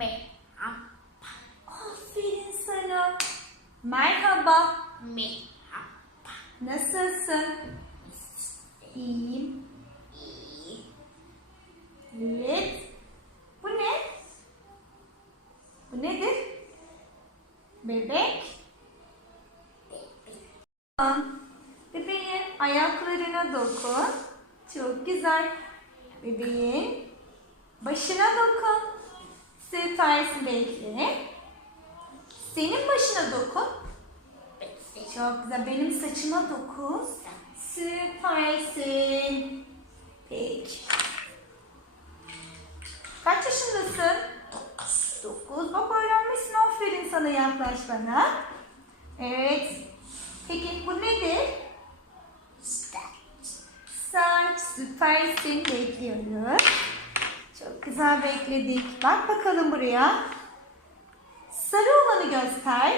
Me. Aferin sana. Merhaba. Me. Nasılsın? İyiyim. İyi. Evet. Bu ne? Bu nedir? Bebek. Bebeğin ayaklarına dokun. Çok güzel. Bebeğin başına dokun. Süpersin bekle. Senin başına dokun. Çok güzel. Benim saçıma dokun. Süpersin. Peki. Kaç yaşındasın? Dokuz. Bak öğrenmişsin. Aferin sana yaklaş bana. Evet. Peki bu nedir? Saç. Saç. Süpersin. Bekliyoruz. Çok güzel bekledik. Bak bakalım buraya. Sarı olanı göster.